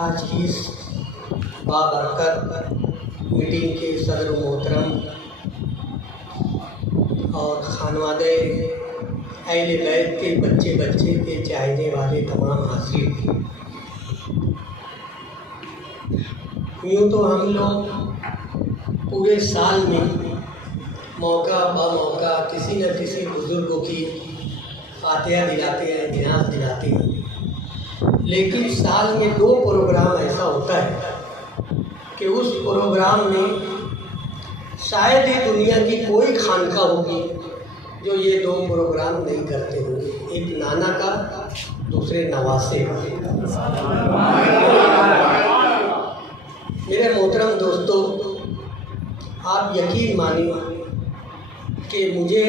آج کی اس بابرکت میٹنگ کے صدر محترم اور خانوادہ اہل بیت کے بچے کے چاہنے والے تمام حاضرین، یوں تو ہم لوگ پورے سال میں موقع موقع کسی نہ کسی بزرگوں کی فاتحہ دلاتے ہیں، نیاز دلاتے ہیں، لیکن سال میں 2 پروگرام ایسا ہوتا ہے کہ اس پروگرام میں شاید ہی دنیا کی کوئی خانقاہ ہوگی جو یہ 2 پروگرام نہیں کرتے ہوں گے، ایک نانا کا، دوسرے نواسے کا۔ میرے محترم دوستو، آپ یقین مانیں کہ مجھے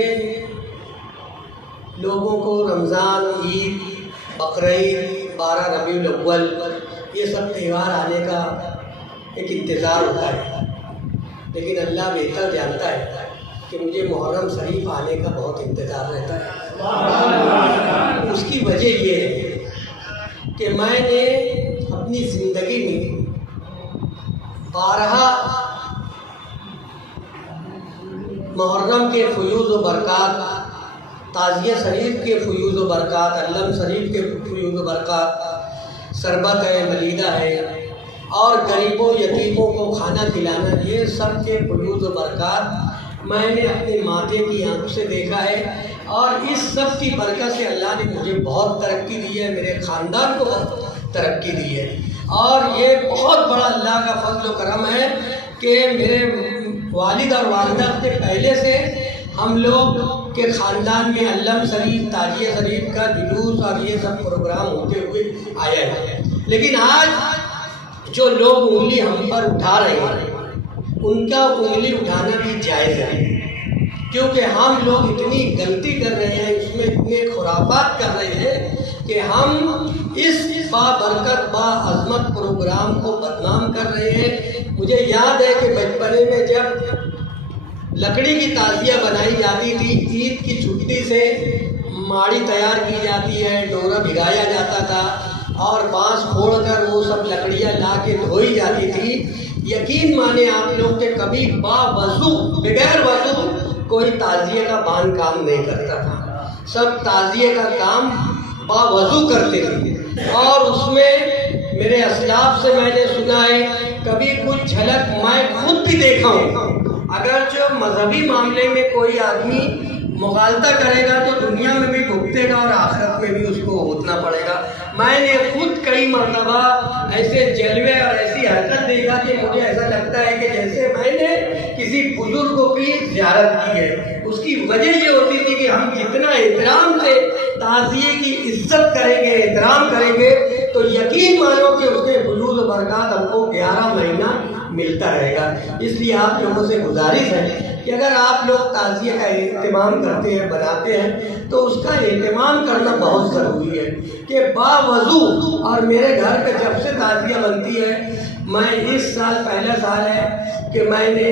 لوگوں کو رمضان، عید، بقرعید، 12 ربیع الاول یہ سب تہوار آنے کا ایک انتظار ہوتا ہے، لیکن اللہ بہتر جانتا ہے کہ مجھے محرم شریف آنے کا بہت انتظار رہتا ہے۔ اس کی وجہ یہ ہے کہ میں نے اپنی زندگی میں 12 محرم کے فیوض و برکات، تعزیہ شریف کے فیوض و برکات، علم شریف کے فیوض و برکات، شربت ہے، ملیدہ ہے، اور غریبوں یتیموں کو کھانا کھلانا، یہ سب کے فیوض و برکات میں نے اپنے ماتھے کی آنکھ سے دیکھا ہے، اور اس سب کی برکت سے اللہ نے مجھے بہت ترقی دی ہے، میرے خاندان کو بہت ترقی دی ہے، اور یہ بہت بڑا اللہ کا فضل و کرم ہے کہ میرے والد اور والدہ سے پہلے سے ہم لوگ کے خاندان میں علم شریف، تعزیہ شریف کا جلوس اور یہ سب پروگرام ہوتے ہوئے آیا ہے، لیکن آج جو لوگ انگلی ہم پر اٹھا رہے ہیں ان کا انگلی اٹھانا بھی جائز ہے، کیونکہ ہم لوگ اتنی غلطی کر رہے ہیں، اس میں اتنے خرافات کر رہے ہیں کہ ہم اس بابرکت باعظمت پروگرام کو بدنام کر رہے ہیں۔ مجھے یاد ہے کہ بچپنے میں جب لکڑی کی تعزیہ بنائی جاتی تھی، عید کی چھٹی سے ماڑی تیار کی جاتی ہے، ڈورا بھگایا جاتا تھا، اور بانس پھوڑ کر وہ سب لکڑیاں لا کے دھوئی جاتی تھی۔ یقین مانے آپ لوگ کہ کبھی باوضو، بغیر وضو کوئی تعزیے کا بان کام نہیں کرتا تھا، سب تعزیے کا کام باوضو کرتے تھے، اور اس میں میرے اسلاف سے میں نے سنا ہے، کبھی کچھ جھلک میں خود بھی دیکھا ہوں۔ اگر جو مذہبی معاملے میں کوئی آدمی مغالطہ کرے گا تو دنیا میں بھی بھگتے گا اور آخرت میں بھی اس کو بھگتنا پڑے گا۔ میں نے خود کئی مرتبہ ایسے جلوے اور ایسی حرکت دیکھا کہ مجھے ایسا لگتا ہے کہ جیسے میں نے کسی بزرگوں کی زیارت کی ہے۔ اس کی وجہ یہ ہوتی تھی کہ ہم جتنا احترام سے تعزیے کی عزت کریں گے، احترام کریں گے، تو یقین مانو کہ اس کے فیوض و برکات ہم کو 11 مہینہ ملتا رہے گا۔ اس لیے آپ لوگوں سے گزارش ہے کہ اگر آپ لوگ تعزیہ کا اہتمام کرتے ہیں، بناتے ہیں، تو اس کا اہتمام کرنا بہت ضروری ہے کہ باوضو۔ اور میرے گھر پہ جب سے تعزیہ بنتی ہے، میں اس سال پہلا سال ہے کہ میں نے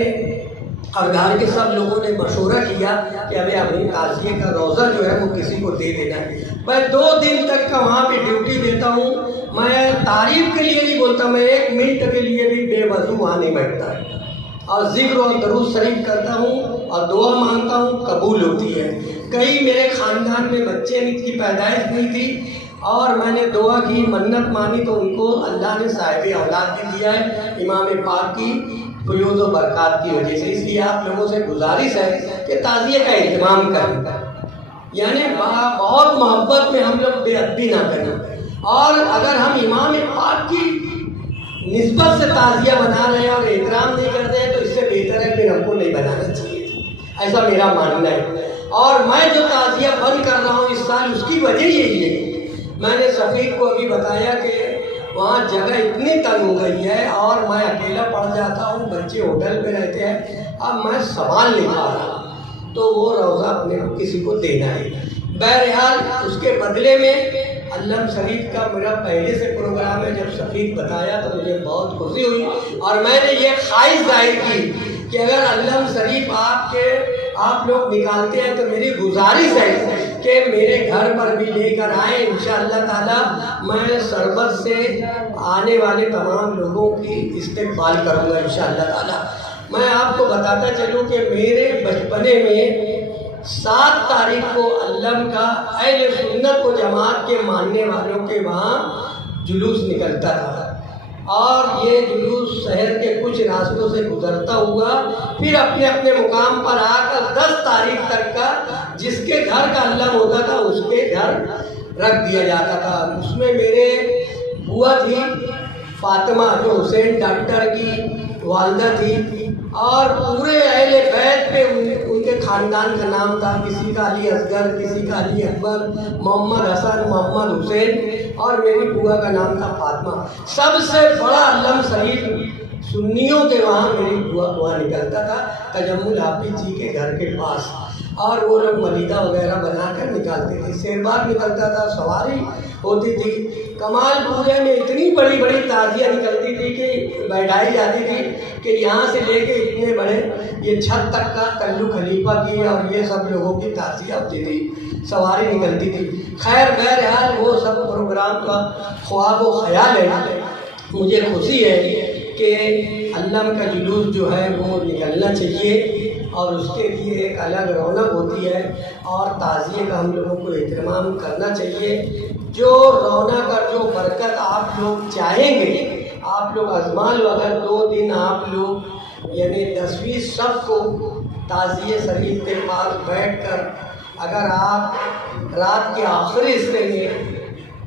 اور گھر کے سب لوگوں نے مشورہ کیا کہ ابھی اپنی تعزیے کا روزہ جو ہے وہ کسی کو دے دینا ہے۔ میں 2 دن تک کا وہاں پہ ڈیوٹی دیتا ہوں، میں تعریف کے لیے نہیں بولتا، میں 1 منٹ کے لیے بھی بے وضو وہاں نہیں بیٹھتا ہے، اور ذکر اور درود شریف کرتا ہوں اور دعا مانگتا ہوں، قبول ہوتی ہے۔ کئی میرے خاندان میں بچے کی پیدائش نہیں تھی، اور میں نے دعا کی، منت مانی، تو ان کو اللہ نے صاحب اولاد بھی دیا ہے امام پاک کی فیوض و برکات کی وجہ سے۔ اس لیے آپ لوگوں سے گزارش ہے کہ تعزیے کا اہتمام کریں، یعنی بہت محبت میں ہم لوگ بے ادبی نہ کریں، اور اگر ہم امام پاک کی نسبت سے تعزیہ بنا رہے ہیں اور احترام نہیں کرتے ہیں تو اس سے بہتر ہے کہ ہم کو نہیں بنانا چاہیے، ایسا میرا ماننا ہے۔ اور میں جو تعزیہ بند کر رہا ہوں اس سال، اس کی وجہ یہی ہے، میں نے شفیق کو ابھی بتایا کہ وہاں جگہ اتنی تنگ ہو گئی ہے اور میں اکیلا پڑ جاتا ہوں، بچے ہوٹل پہ رہتے ہیں، اب میں سنبھال نہیں پا رہا، تو وہ روزہ اپنے کو کسی کو دینا ہے۔ بہرحال اس کے بدلے میں علم شریف کا میرا پہلے سے پروگرام ہے، جب شفیق بتایا تو مجھے بہت خوشی ہوئی، اور میں نے یہ خواہش ظاہر کی کہ اگر علم شریف آپ لوگ نکالتے ہیں تو میری گزارش ہے کہ میرے گھر پر بھی لے کر آئیں، انشاءاللہ تعالیٰ میں سربت سے آنے والے تمام لوگوں کی استقبال کروں گا انشاءاللہ تعالیٰ۔ میں آپ کو بتاتا چلوں کہ میرے بچپنے میں 7 تاریخ کو علم کا اہل سنت و جماعت کے ماننے والوں کے وہاں جلوس نکلتا تھا، اور یہ جلوس شہر کے کچھ راستوں سے گزرتا ہوا پھر اپنے اپنے مقام پر آ کر 10 تاریخ تک کا جس کے گھر کا علم ہوتا تھا اس کے گھر رکھ دیا جاتا تھا۔ اس میں میرے بوا تھی فاطمہ جو حسین ڈاکٹر کی والدہ تھی، اور پورے اہل بیت پہ ان کے خاندان کا نام تھا، کسی کا علی اصغر، کسی کا علی اکبر، محمد حسن، محمد حسین، اور میری بوا کا نام تھا فاطمہ۔ سب سے بڑا علم شریف سنیوں کے وہاں میری بوا وہاں نکلتا تھا تجمل حافظ جی کے گھر کے پاس، اور وہ لوگ ملیدہ وغیرہ بنا کر نکالتے تھے، شیرباغ نکلتا تھا، سواری ہوتی تھی۔ کمال پورے میں اتنی بڑی بڑی تازیاں نکلتی تھی کہ بیٹھائی جاتی تھی کہ یہاں سے لے کے اتنے بڑے یہ چھت تک کا کلو خلیفہ کی اور یہ سب لوگوں کی تازیہ ہوتی تھی، سواری نکلتی تھی۔ خیر بہرحال وہ سب پروگرام کا خواب و خیال ہے۔ مجھے خوشی ہے کہ علم کا جلوس جو ہے وہ نکلنا چاہیے، اور اس کے لیے ایک الگ رونق ہوتی ہے، اور تعزیے کا ہم لوگوں کو اہتمام کرنا چاہیے۔ جو رونق اور جو برکت آپ لوگ چاہیں گے، آپ لوگ ازما لو، اگر 2 دن آپ لوگ یعنی 10ویں شب کو تعزیے شریف کے پاس بیٹھ کر اگر آپ رات کے آخری حصے میں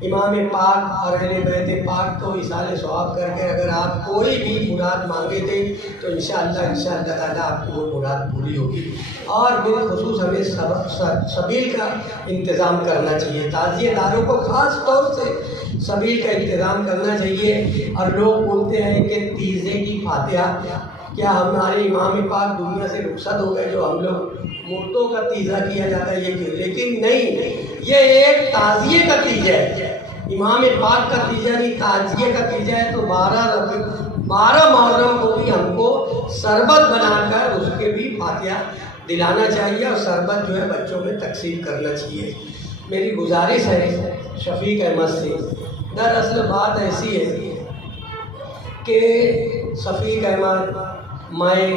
امام پاک اور اہل بیت پاک کو اصال ثواب کر کے اگر آپ کوئی بھی مراد مانگے تھے تو انشاءاللہ تعالیٰ آپ کو وہ مراد پوری ہوگی۔ اور بالخصوص ہمیں سبیل کا انتظام کرنا چاہیے، تعزیے داروں کو خاص طور سے سبیل کا انتظام کرنا چاہیے۔ اور لوگ بولتے ہیں کہ تیزے کی فاتحہ، کیا ہمارے امام پاک دنیا سے رخصت ہو گئے جو ہم لوگ مردوں کا تیزہ کیا جاتا ہے یہ کیوں؟ لیکن نہیں، یہ ایک تعزیے کا تیجہ ہے، امام پاک کا تیجہ نہیں، تعزیے کا تیجہ ہے۔ تو 12 محرم کو بھی ہم کو شربت بنا کر اس کے بھی فاتحہ دلانا چاہیے، اور شربت جو ہے بچوں میں تقسیم کرنا چاہیے۔ میری گزارش ہے شفیق احمد سے، دراصل بات ایسی ہے کہ شفیق احمد، میں،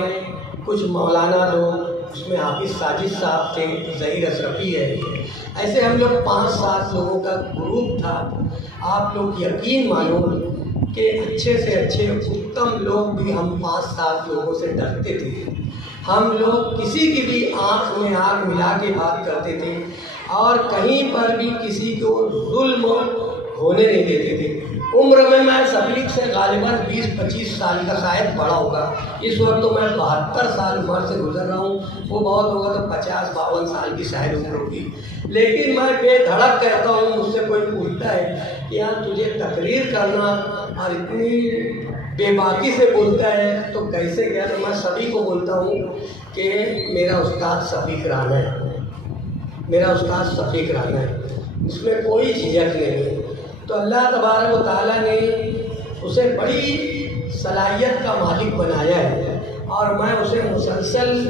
کچھ مولانا لوگ، اس میں حافظ ساجد صاحب تھے، ظہیر اشرفی ہے، ایسے ہم لوگ 5-7 لوگوں کا گروپ تھا۔ آپ لوگ یقین مانو کہ اچھے سے اچھے اتم لوگ بھی ہم 5-7 لوگوں سے ڈرتے تھے۔ ہم لوگ کسی کی بھی آنکھ میں آنکھ ملا کے بات کرتے تھے، اور کہیں پر بھی کسی کو ظلم ہونے نہیں دیتے تھے۔ عمر میں سبیل سے غالباً 20-25 سال کا شاید بڑا ہوگا، اس وقت تو میں 72 سال عمر سے گزر رہا ہوں، وہ بہت ہوگا تو 50-52 سال کی شاید عمر ہوگی۔ لیکن میں بے دھڑک کہتا ہوں، مجھ سے کوئی پوچھتا ہے کہ یار تجھے تقریر کرنا اور اتنی بے باکی سے بولتا ہے تو کیسے کیا؟ تو میں سبھی کو بولتا ہوں کہ میرا استاد شفیق رانا ہے، میرا استاد شفیق رانا ہے، اس میں کوئی جھجک نہیں ہے۔ تو اللہ تبارک و تعالیٰ نے اسے بڑی صلاحیت کا مالک بنایا ہے، اور میں اسے مسلسل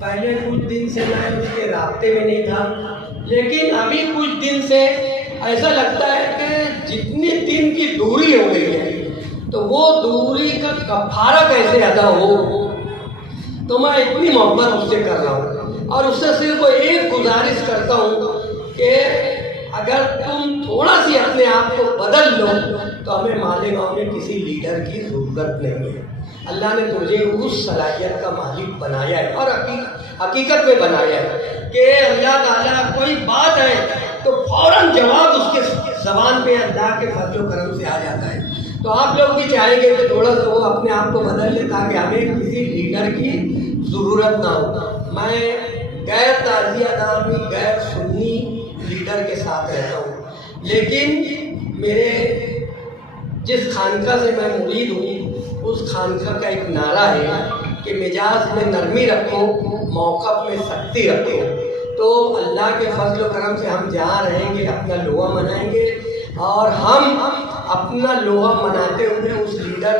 پہلے کچھ دن سے میں اس کے رابطے میں نہیں تھا، لیکن ابھی کچھ دن سے ایسا لگتا ہے کہ جتنی دن کی دوری ہو گئی ہے تو وہ دوری کا کفارہ کیسے ادا ہو، تو میں اتنی محبت اس سے کر رہا ہوں، اور اس سے صرف ایک گزارش کرتا ہوں کہ اگر تم تھوڑا سی اپنے آپ کو بدل لو تو ہمیں مالیگاؤں میں کسی لیڈر کی ضرورت نہیں ہے۔ اللہ نے تجھے اس صلاحیت کا مالک بنایا ہے، اور حقیقت میں بنایا ہے کہ اللہ تعالیٰ کوئی بات ہے تو فوراً جواب اس کے زبان پہ اللہ کے فضل و کرم سے آ جاتا ہے۔ تو آپ لوگ بھی چاہیں گے کہ تھوڑا سا وہ اپنے آپ کو بدل لے تاکہ ہمیں کسی لیڈر کی ضرورت نہ ہو۔ میں غیر تعزیہ دار بھی غیر سنی لیڈر کے ساتھ رہتا ہوں، لیکن میرے جس خانقاہ سے میں مرید ہوں اس خانقاہ کا ایک نعرہ ہے کہ مزاج میں نرمی رکھو، موقف میں سختی رکھو۔ تو اللہ کے فضل و کرم سے ہم جہاں رہیں گے اپنا لوا منائیں گے، اور ہم اپنا لوہا مناتے ہوئے اس لیڈر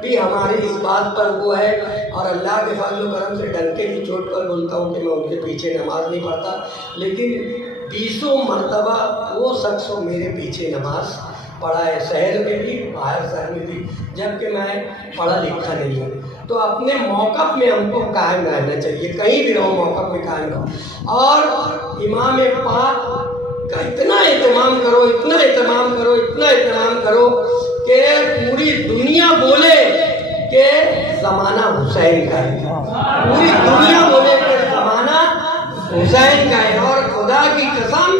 بھی ہماری اس بات پر وہ ہے، اور اللہ کے فضل و کرم سے ڈنکے کی چوٹ پر بولتا ہوں کہ میں ان کے پیچھے نماز نہیں پڑھتا، لیکن 20 مرتبہ وہ شخص میرے پیچھے نماز پڑھا ہے، شہر میں بھی باہر شہر میں بھی، جبکہ میں پڑھا لکھا نہیں ہوں۔ تو اپنے موقف میں ہم کو قائم رہنا چاہیے، کہیں بھی رہو موقف میں قائم رہو، اور امام پاک کا اتنا اہتمام کرو، اتنا اہتمام کرو، اتنا اہتمام کرو کہ پوری دنیا بولے کہ زمانہ حسین کا ہے، پوری دنیا بولے کہ زمانہ حسین کا ہے، اور خدا کی قسم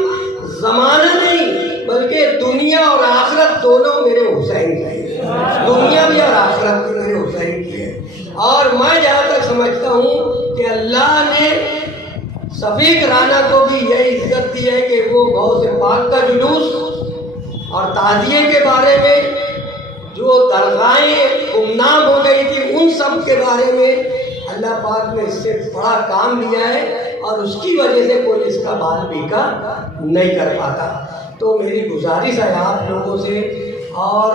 زمانہ نہیں بلکہ دنیا اور آخرت دونوں میرے حسین کی ہے، دنیا بھی اور آخرت بھی میرے حسین کی ہے۔ اور میں جہاں تک سمجھتا ہوں کہ اللہ نے شفیق رانا کو بھی یہی عزت دی ہے کہ وہ غوث پاک کا جلوس اور تعزیے کے بارے میں جو درگاہیں گمنام ہو گئی تھی ان سب کے بارے میں اللہ پاک نے اس سے بڑا کام لیا ہے، اور اس کی وجہ سے کوئی اس کا بال بیکا نہیں کر پاتا۔ تو میری گزارش ہے آپ لوگوں سے، اور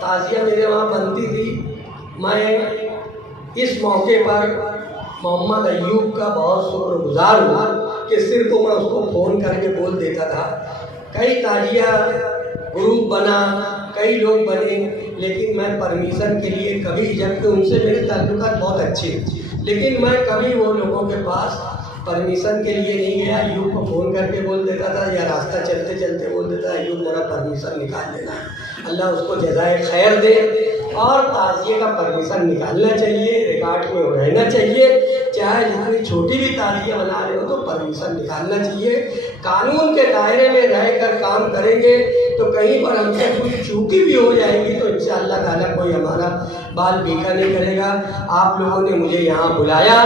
تعزیہ میرے وہاں بنتی تھی، میں اس موقع پر محمد ایوب کا بہت شکر گزار ہوں کہ صرف میں اس کو فون کر کے بول دیتا تھا۔ کئی تعزیہ گروپ بنا، کئی لوگ بنے، لیکن میں پرمیشن کے لیے کبھی، جبکہ ان سے میرے تعلقات بہت اچھے، لیکن میں کبھی وہ لوگوں کے پاس پرمیشن کے لیے نہیں گیا۔ ایوب کو فون کر کے بول دیتا تھا، یا راستہ چلتے چلتے بول دیتا ایوب میرا پرمیشن نکال دینا ہے۔ اللہ اس کو جزائے خیر دے، اور تعزیے کا پرمیشن نکالنا چاہیے، ریکارڈ میں رہنا چاہیے، چاہے جتنی چھوٹی بھی تعزیہ بنا رہے ہو تو پرمیشن نکالنا چاہیے۔ قانون کے دائرے میں رہ کر کام کریں گے تو کہیں پر ہم سے کچھ چوکی بھی ہو جائے گی تو انشاءاللہ تعالیٰ کوئی ہمارا بال بیکا نہیں کرے گا۔ آپ لوگوں نے مجھے یہاں بلایا،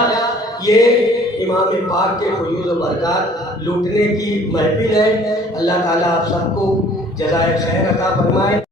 یہ امام پاک کے فیوض و برکات لوٹنے کی محفل ہے۔ اللہ تعالیٰ آپ سب کو جزائے خیر عطا فرمائے۔